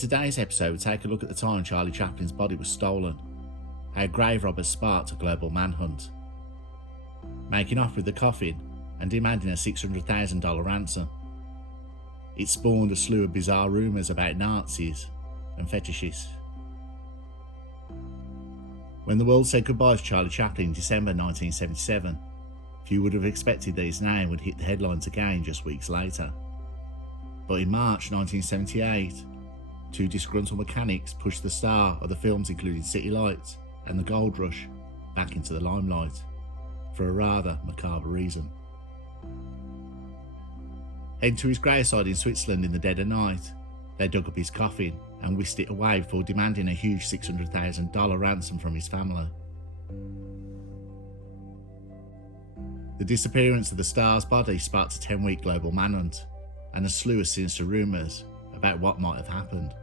today's episode, we take a look at the time Charlie Chaplin's body was stolen, how grave robbers sparked a global manhunt, making off with the coffin and demanding a $600,000 ransom. It spawned a slew of bizarre rumours about Nazis and fetishists. When the world said goodbye to Charlie Chaplin in December 1977, few would have expected that his name would hit the headlines again just weeks later. But in March 1978, two disgruntled mechanics pushed the star of the films including City Lights and The Gold Rush back into the limelight, for a rather macabre reason. Heading to his graveside in Switzerland in the dead of night, they dug up his coffin and whisked it away before demanding a huge $600,000 ransom from his family. The disappearance of the star's body sparked a 10-week global manhunt and a slew of sinister rumours about what might have happened,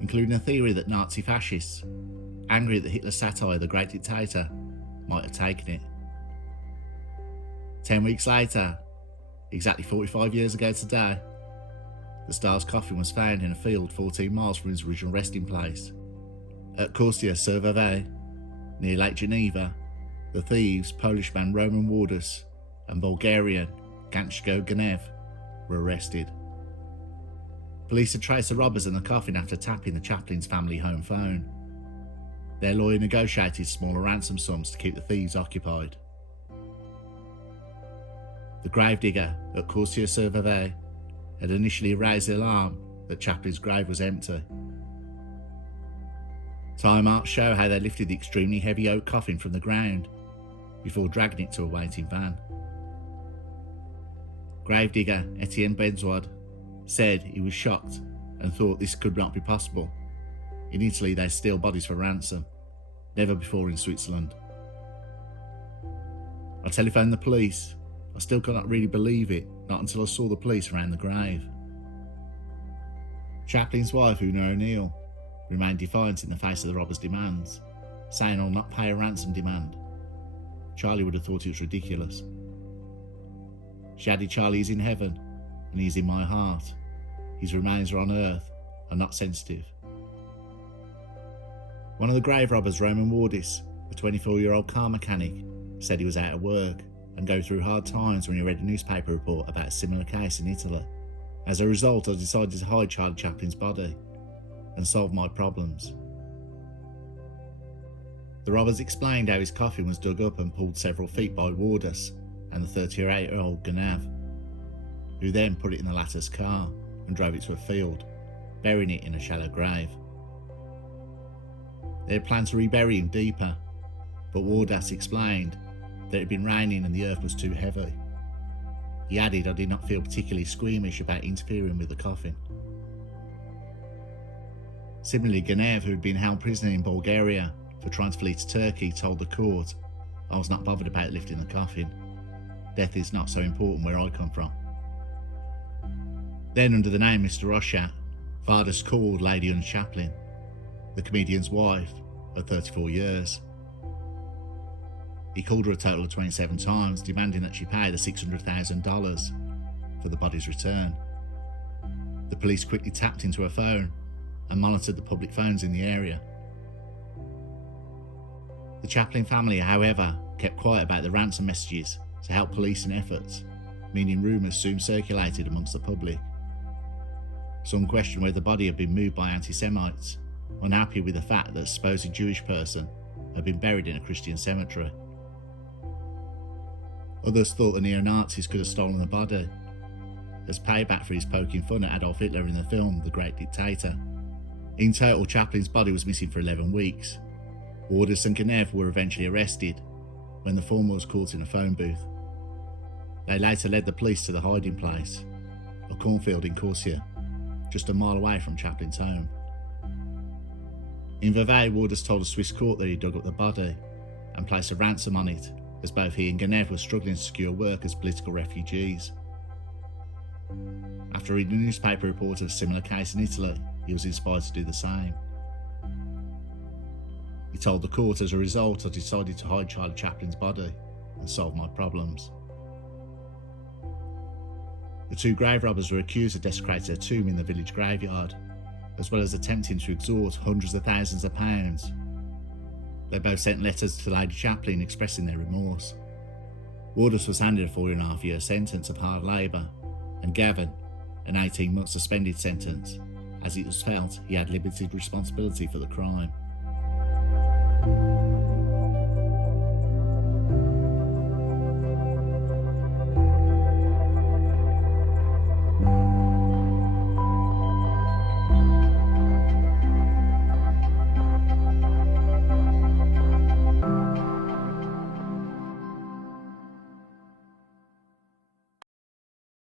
including a theory that Nazi fascists, angry at the Hitler satire The Great Dictator, might have taken it. 10 weeks later, exactly 45 years ago today, the star's coffin was found in a field 14 miles from his original resting place. At Curios&Spiritual, near Lake Geneva, the thieves, Polish man Roman Wardus and Bulgarian Ganchko Ganev, were arrested. Police had traced the robbers and the coffin after tapping the Chaplin's family home phone. Their lawyer negotiated smaller ransom sums to keep the thieves occupied. The gravedigger at Curios&Spiritual had initially raised the alarm that Chaplin's grave was empty. Time marks show how they lifted the extremely heavy oak coffin from the ground before dragging it to a waiting van. Gravedigger Etienne Benzouad said he was shocked and thought this could not be possible. In Italy, they steal bodies for ransom, never before in Switzerland. I telephoned the police. I still cannot really believe it, not until I saw the police around the grave. Chaplin's wife, Una O'Neill, remained defiant in the face of the robbers' demands, saying I'll not pay a ransom demand. Charlie would have thought it was ridiculous. She added Charlie is in heaven, and he is in my heart. His remains are on earth, and not sensitive. One of the grave robbers, Roman Wardus, a 24-year-old car mechanic, said he was out of work and going through hard times when he read a newspaper report about a similar case in Italy. As a result, I decided to hide Charlie Chaplin's body and solve my problems. The robbers explained how his coffin was dug up and pulled several feet by Wardus and the 38-year-old Ganev, who then put it in the latter's car and drove it to a field, burying it in a shallow grave. They had planned to rebury him deeper, but Wardus explained that it had been raining and the earth was too heavy. He added, I did not feel particularly squeamish about interfering with the coffin. Similarly, Ganev, who had been held prisoner in Bulgaria for trying to flee to Turkey, told the court, I was not bothered about lifting the coffin. Death is not so important where I come from. Then, under the name Mr. Rochat, Vardis called Lady Una Chaplin, the comedian's wife, of 34 years. He called her a total of 27 times, demanding that she pay the $600,000 for the body's return. The police quickly tapped into her phone and monitored the public phones in the area. The Chaplin family, however, kept quiet about the ransom messages to help policing efforts, meaning rumours soon circulated amongst the public. Some questioned whether the body had been moved by anti-Semites, unhappy with the fact that a supposed Jewish person had been buried in a Christian cemetery. Others thought the neo-Nazis could have stolen the body, as payback for his poking fun at Adolf Hitler in the film The Great Dictator. In total, Chaplin's body was missing for 11 weeks. Wardus and Ganev were eventually arrested when the former was caught in a phone booth. They later led the police to the hiding place, a cornfield in Corsia, just a mile away from Chaplin's home. In Vevey, Wardus told a Swiss court that he dug up the body and placed a ransom on it, as both he and Ganev were struggling to secure work as political refugees. After reading a newspaper report of a similar case in Italy, he was inspired to do the same. He told the court, as a result, I decided to hide Charlie Chaplin's body and solve my problems. The two grave robbers were accused of desecrating a tomb in the village graveyard as well as attempting to extort hundreds of thousands of pounds. They both sent letters to Lady Chaplin expressing their remorse. Wardus was handed a 4.5-year sentence of hard labour, and Gavin an 18-month suspended sentence, as it was felt he had limited responsibility for the crime.